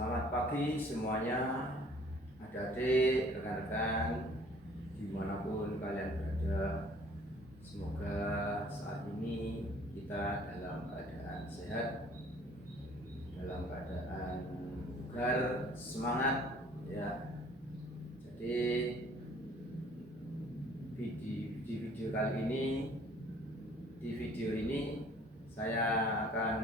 Selamat pagi semuanya, adik-adik, rekan-rekan, dimanapun kalian berada. Semoga saat ini kita dalam keadaan sehat, dalam keadaan bugar, semangat, ya. Jadi di video kali ini, di video ini saya akan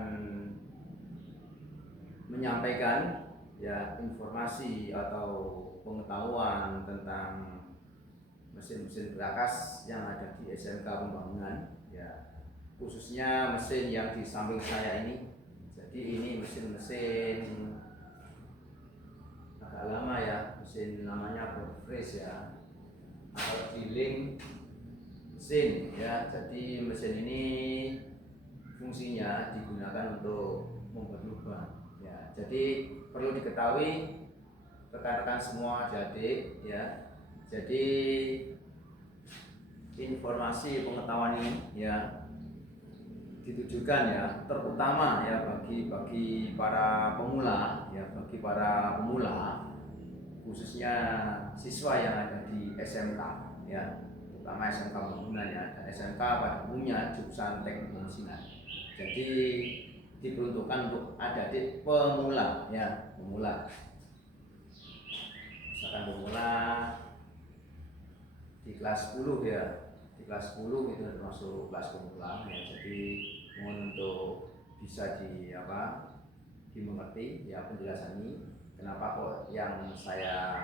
menyampaikan ya informasi atau pengetahuan tentang mesin-mesin berakas yang ada di SMK Pembangunan, ya, khususnya mesin yang di samping saya ini. Jadi ini mesin-mesin agak lama ya, mesin namanya Borfresh ya, atau drilling mesin ya. Jadi mesin ini fungsinya digunakan untuk membuat lubang ya. Jadi perlu diketahui rekan-rekan semua adik ya. Jadi informasi pengetahuan ini ya ditujukan ya terutama ya bagi para pemula ya, bagi para pemula khususnya siswa yang ada di SMK ya, terutama SMK Pembangunan ya, dan SMK pada umumnya jurusan teknik mesin. Jadi diperuntukkan untuk adik-adik pemula ya, pemula. Misalkan pemula di kelas 10 ya, di kelas 10 itu termasuk kelas pemula ya. Jadi mohon untuk bisa dimengerti ya penjelasan ini. Kenapa kok yang saya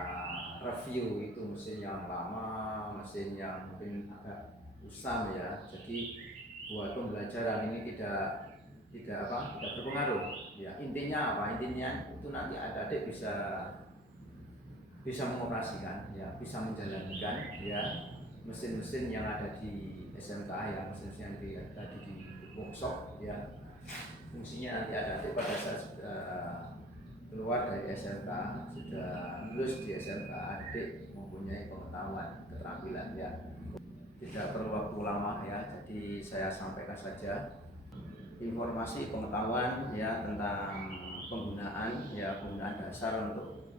review itu mesin yang lama, mesin yang mungkin agak usang ya. Jadi buat pembelajaran ini tidak berpengaruh ya. Intinya apa? Intinya itu nanti adik-adik bisa mengoperasikan ya, bisa menjalankan ya mesin-mesin yang ada di SMK ya, mesin-mesin yang tadi di workshop ya. Fungsinya nanti adik-adik pada saat keluar dari SMK, sudah lulus di SMK, adik mempunyai pengetahuan, keterampilan ya. Tidak perlu waktu lama ya, jadi saya sampaikan saja informasi pengetahuan ya tentang penggunaan dasar untuk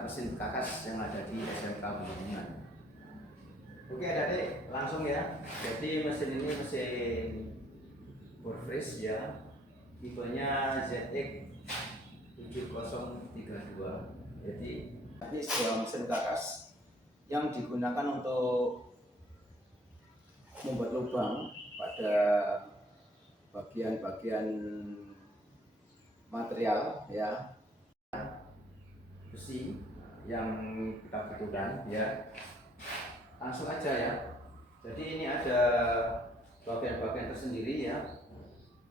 mesin berakas yang ada di SMK Pembangunan. Oke adik-adik, langsung ya. Jadi mesin ini mesin Borfresh ya, tipenya ZX 7032. Jadi ini sebuah mesin berakas yang digunakan untuk membuat lubang pada bagian-bagian material ya, besi yang kita butuhkan ya. Langsung aja ya. Jadi ini ada bagian-bagian tersendiri ya,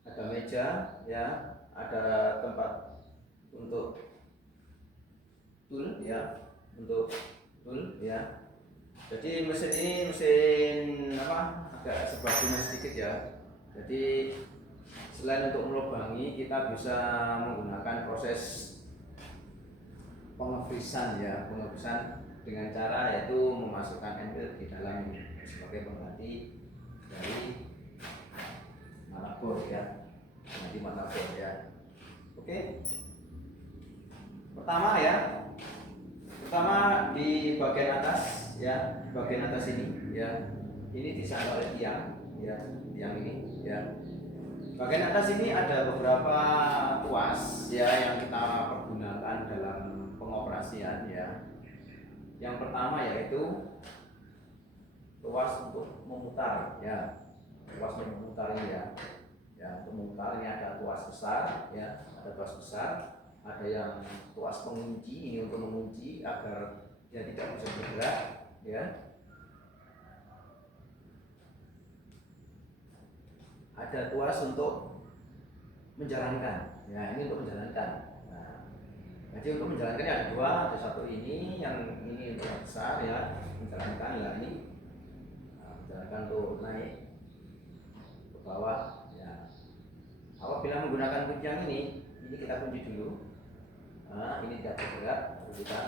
ada meja ya, ada tempat untuk tool ya, Jadi mesin ini mesin agak sebagian sedikit ya. Jadi selain untuk melubangi, kita bisa menggunakan proses pengefrisan ya, pengefrisan dengan cara yaitu memasukkan ender di dalam sebagai pengganti dari motherboard ya, pengganti motherboard ya. Oke. Pertama di bagian atas ya, di bagian atas ini ya, ini disangga oleh tiang ya, tiang ini ya. Bagian atas ini ada beberapa tuas ya yang kita pergunakan dalam pengoperasian ya. Yang pertama yaitu tuas untuk memutar ya, tuas untuk memutar ini ya. Ya, untuk memutar ini ada tuas besar ya, ada tuas besar, ada yang tuas pengunci, ini untuk mengunci agar dia tidak bisa bergerak ya. Ada tuas untuk menjalankan ya, ini untuk menjalankan. Nah, jadi untuk menjalankannya ada dua, ada satu ini, yang ini untuk besar ya, menjalankan ya ini, menjalankan untuk naik ke bawah ya. Apabila menggunakan kunci yang ini kita kunci dulu. Nah, ini tidak bergerak, lalu kita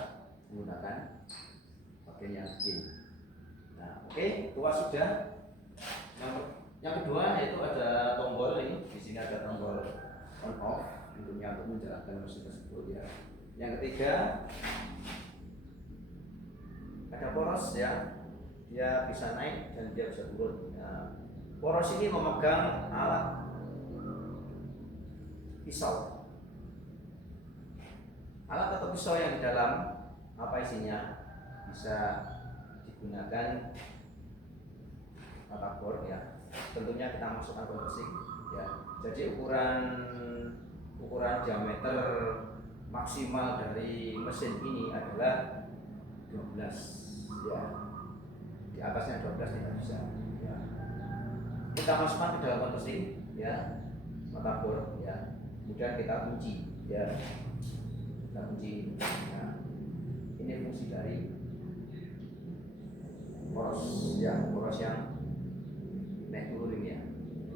menggunakan bagian yang kecil. Nah, oke, tuas sudah. Yang kedua yaitu ada tombol ini. Di sini ada tombol on off untuk menjalankan mesin tersebut ya. Yang ketiga, ada poros ya, dia bisa naik dan dia bisa turun. Ya. Poros ini memegang alat pisau. Alat atau pisau yang di dalam apa isinya bisa digunakan batagor ya. Tentunya kita masukkan konversi ya. Jadi ukuran diameter maksimal dari mesin ini adalah 12 ya. Di atasnya 12 tidak bisa ya. Kita masukkan ke dalam konversi ya, batagor ya. Kemudian kita kunci ya. Kita kunci ya. Ini fungsi dari poros ya, poros yang naik turun ini ya.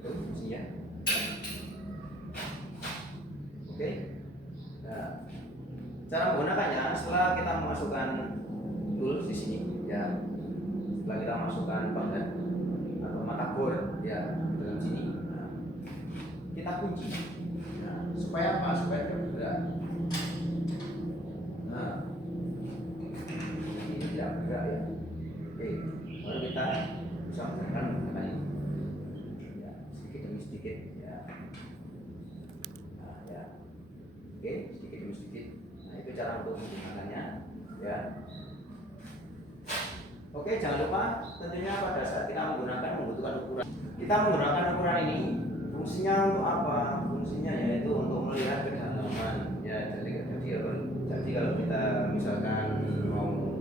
Itu fungsinya. Oke. Nah, cara menggunakannya setelah kita memasukkan tools di sini ya. Setelah kita masukkan bahan atau batagor ya di dalam sini. Nah, kita kunci. Nah, supaya apa? Supaya tidak bergerak. Nah, ini tidak bergerak ya. Oke, baru kita bisa menggunakan ini ya, sedikit demi sedikit ya. Nah, ya. Oke, sedikit demi sedikit. Nah, itu cara untuk menggunakannya ya. Oke, jangan lupa tentunya pada saat kita menggunakan membutuhkan ukuran. Kita menggunakan ukuran ini fungsinya untuk apa? Fungsinya yaitu untuk melihat kedalaman ya. Jadi kalau kita misalkan mau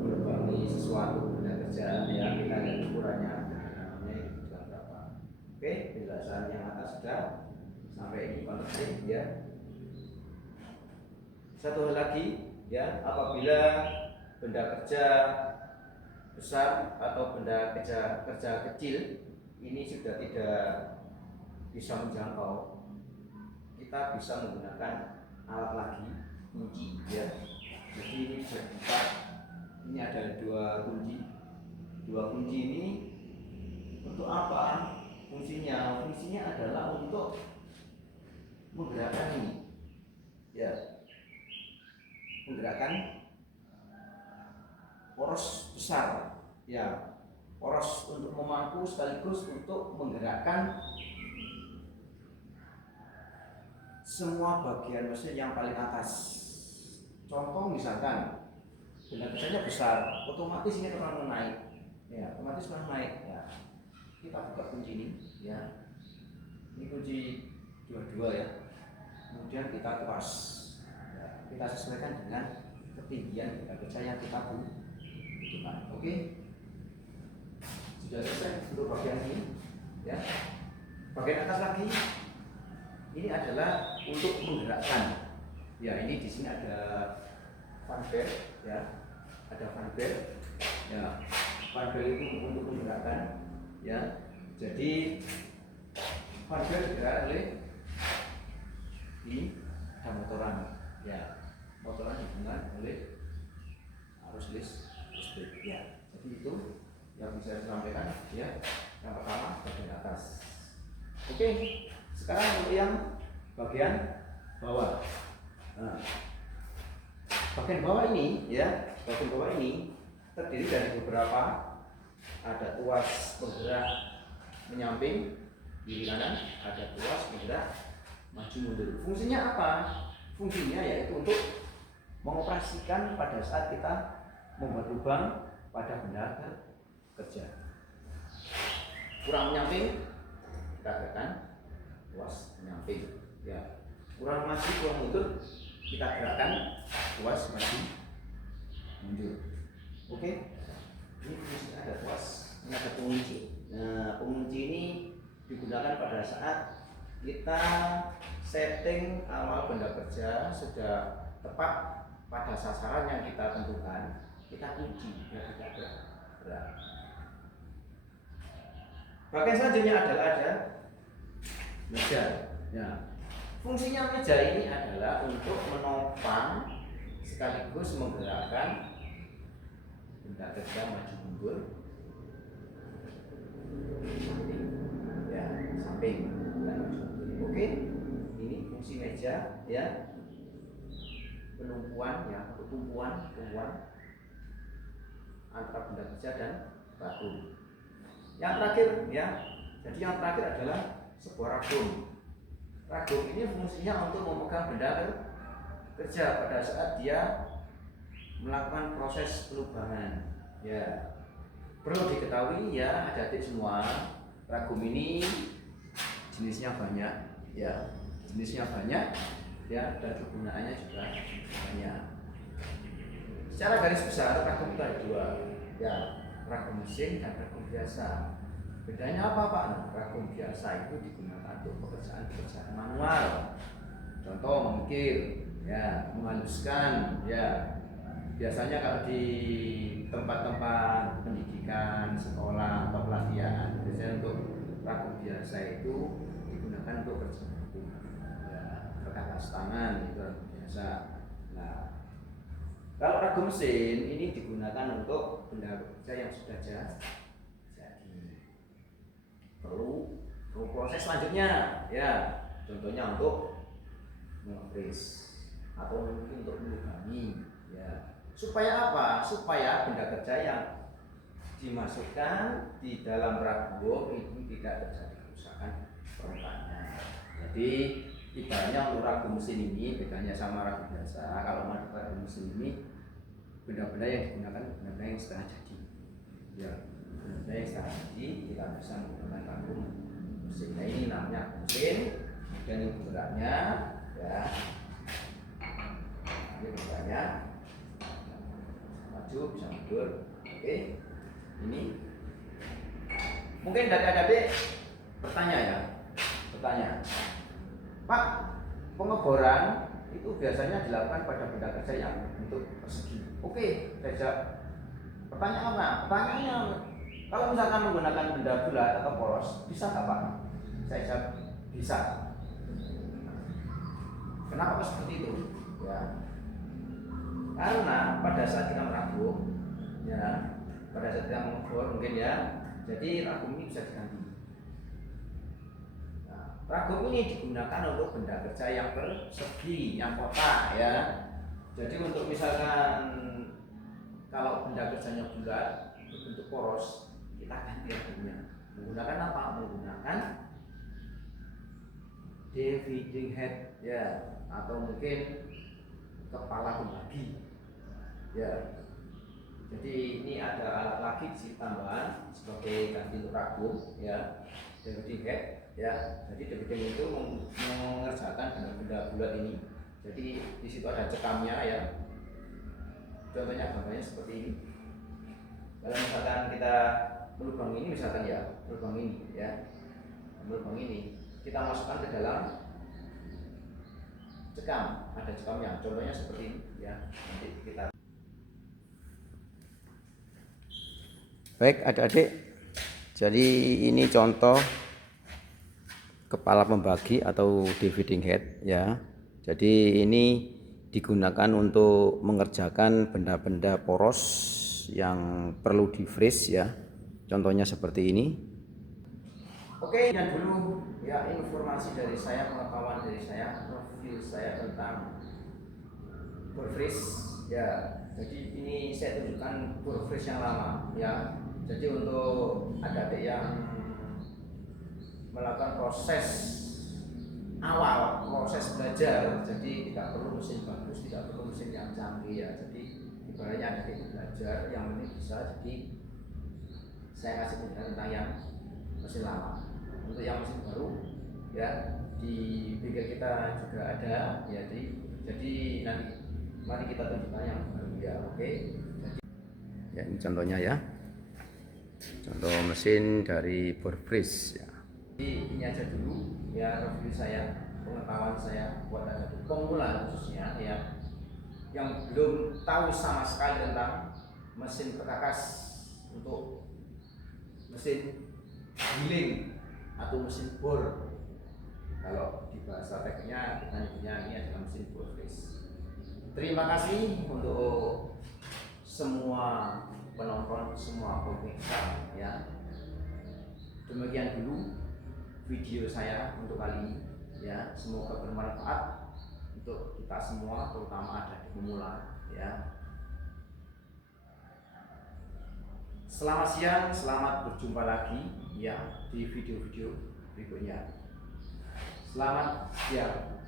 menebangi sesuatu benda kerja ya, kita lihat ukurannya kedalamannya itu berapa. Oke, penjelasan yang atas sudah sampai ini konteksnya ya. Satu hal lagi ya, apabila benda kerja besar atau benda kerja kecil ini sudah tidak bisa menjangkau, kita bisa menggunakan alat lagi, kunci ya. Jadi ini bisa dibuka. Ini ada dua kunci ini untuk apa fungsinya? Fungsinya adalah untuk menggerakkan ini ya, menggerakkan poros besar ya, poros untuk memangku sekaligus untuk menggerakkan semua bagian mesin yang paling atas. Contoh misalkan benda kerjanya besar, otomatis ini akan naik ya, otomatis akan naik ya. Kita buka kunci ini ya, ini kunci dua-dua ya, kemudian kita tuas ya, kita sesuaikan dengan ketinggian benda kerja yang kita butuhkan. Oke, sudah selesai untuk bagian ini ya. Bagian atas lagi ini adalah untuk menggerakkan ya. Ini di sini ada fan belt ya, ada fan belt ya. Fan belt itu untuk menggerakkan ya. Jadi fan belt digerak oleh ini ada motoran ya, motoran dihubungkan oleh arus listrik ya. Jadi itu yang bisa saya sampaikan ya. Yang pertama bagian atas. Oke, sekarang untuk yang bagian bawah. Nah, bagian bawah ini ya, bagian bawah ini terdiri dari beberapa, ada tuas penggerak menyamping kiri kanan, ada tuas penggerak maju mundur. Fungsinya apa? Fungsinya yaitu untuk mengoperasikan pada saat kita membuat lubang pada benda kerja. Kurang menyamping, kita gerakan tuas menyamping ya. Kurang maju, kurang mundur, kita gerakan tuas maju mundur. Oke, ini fungsinya ada tuas, ini ada pengunci. Nah, pengunci ini digunakan pada saat kita setting awal benda kerja sudah tepat pada sasaran yang kita tentukan, kita kunci biar tidak bergerak. Bagian selanjutnya adalah ada meja. Ya. Fungsinya meja ini adalah untuk menopang sekaligus menggerakkan benda kerja maju mundur ya, samping dan maju mundur. Oke, ini fungsi meja ya. penumpuan ya, untuk tumpuan antara benda kerja dan ragum. Yang terakhir ya, jadi yang terakhir adalah sebuah ragum. Ragum ini fungsinya untuk memegang benda kerja pada saat dia melakukan proses pelubangan. Ya, perlu diketahui ya adik-adik semua, ragum ini jenisnya banyak ya, ya, dan kegunaannya juga banyak. Secara garis besar ragum itu ada dua ya, ragum mesin dan ragum biasa. Bedanya apa Pak? Nah, ragum biasa itu digunakan untuk pekerjaan manual, contoh mengukir ya, menghaluskan ya. Biasanya kalau di tempat-tempat pendidikan, sekolah atau pelatihan, biasanya untuk ragum biasa itu digunakan untuk kerja ya, perkakas tangan itu ragum biasa. Nah, kalau ragum mesin ini digunakan untuk benda kerja yang sudah jadi, perlu proses selanjutnya ya, contohnya untuk mengfreeze atau mungkin untuk melubangi ya. Supaya apa? Supaya benda kerja yang dimasukkan di dalam ragum itu tidak terjadi kerusakan permukaannya. Jadi ibaratnya untuk ragum mesin ini bedanya sama ragum biasa. Kalau ragum mesin ini benda-benda yang digunakan benda-benda yang setengah jadi ya, benda yang setengah jadi tidak bisa menggunakan ragum mesin. Nah, ini namanya mesin. Dan ini beratnya ya, ini beratnya maju bisa mundur. Oke, ini mungkin dari adik-adik bertanya, Pak, pengeboran itu biasanya dilakukan pada benda kerja yang bentuk persegi. Oke, saya jawab. Pertanyaan apa? Pertanyaannya, kalau misalkan menggunakan benda bulat atau polos, bisa nggak Pak? Saya jawab, bisa. Kenapa seperti itu? Ya, karena pada saat kita meragum, ya, pada saat kita mengebor mungkin ya, jadi ragum ini bisa diganti. Nah, ragum ini digunakan untuk benda kerja yang persegi, yang kotak ya. Jadi untuk misalkan kalau benda kerjanya bulat, berbentuk poros, kita ganti ragumnya. Menggunakan apa? Menggunakan dividing head ya, atau mungkin kepala pembagi ya. Jadi ini ada alat lagi di tambahan sebagai ganti untuk ragum ya, dividing head ya. Jadi dividing itu mengerjakan benda-benda bulat ini. Jadi di situ ada cekamnya ya. Contohnya gambarnya seperti ini. Kalau misalkan kita melubang ini, misalkan ya, melubang ini ya, melubang ini kita masukkan ke dalam cekam, ada cekamnya. Contohnya seperti ini ya. Nanti kita. Baik adik-adik, jadi ini contoh kepala pembagi atau dividing head ya. Jadi ini digunakan untuk mengerjakan benda-benda poros yang perlu di freeze ya. Contohnya seperti ini. Oke, dan dulu ya informasi dari saya, pengetahuan dari saya, review saya tentang bore freeze ya. Jadi ini saya tunjukkan bore freeze yang lama ya. Jadi untuk adik-adik yang melakukan proses awal, proses belajar, jadi tidak perlu mesin bagus, tidak perlu mesin yang canggih ya. Jadi ibaratnya adik-adik belajar yang penting bisa. Jadi saya kasih penjelasan tentang yang mesin lama. Untuk yang mesin baru ya, di pinggir kita juga ada ya. Jadi nanti mari kita tunjukkan yang baru ya. Oke. Jadi, ya ini contohnya ya. Contoh mesin dari bore freeze ya. Jadi ini aja dulu ya review saya, pengetahuan saya buat adik-adik pemula khususnya ya, yang belum tahu sama sekali tentang mesin perkakas untuk mesin giling atau mesin bor. Kalau di bahasa tekniknya kita nyebutnya ini adalah mesin bore freeze. Terima kasih untuk semua penonton, semua pemirsa ya. Demikian dulu video saya untuk kali ini ya, semoga bermanfaat untuk kita semua, terutama ada di pemula ya. Selamat siang, selamat berjumpa lagi ya di video-video berikutnya. Selamat siang.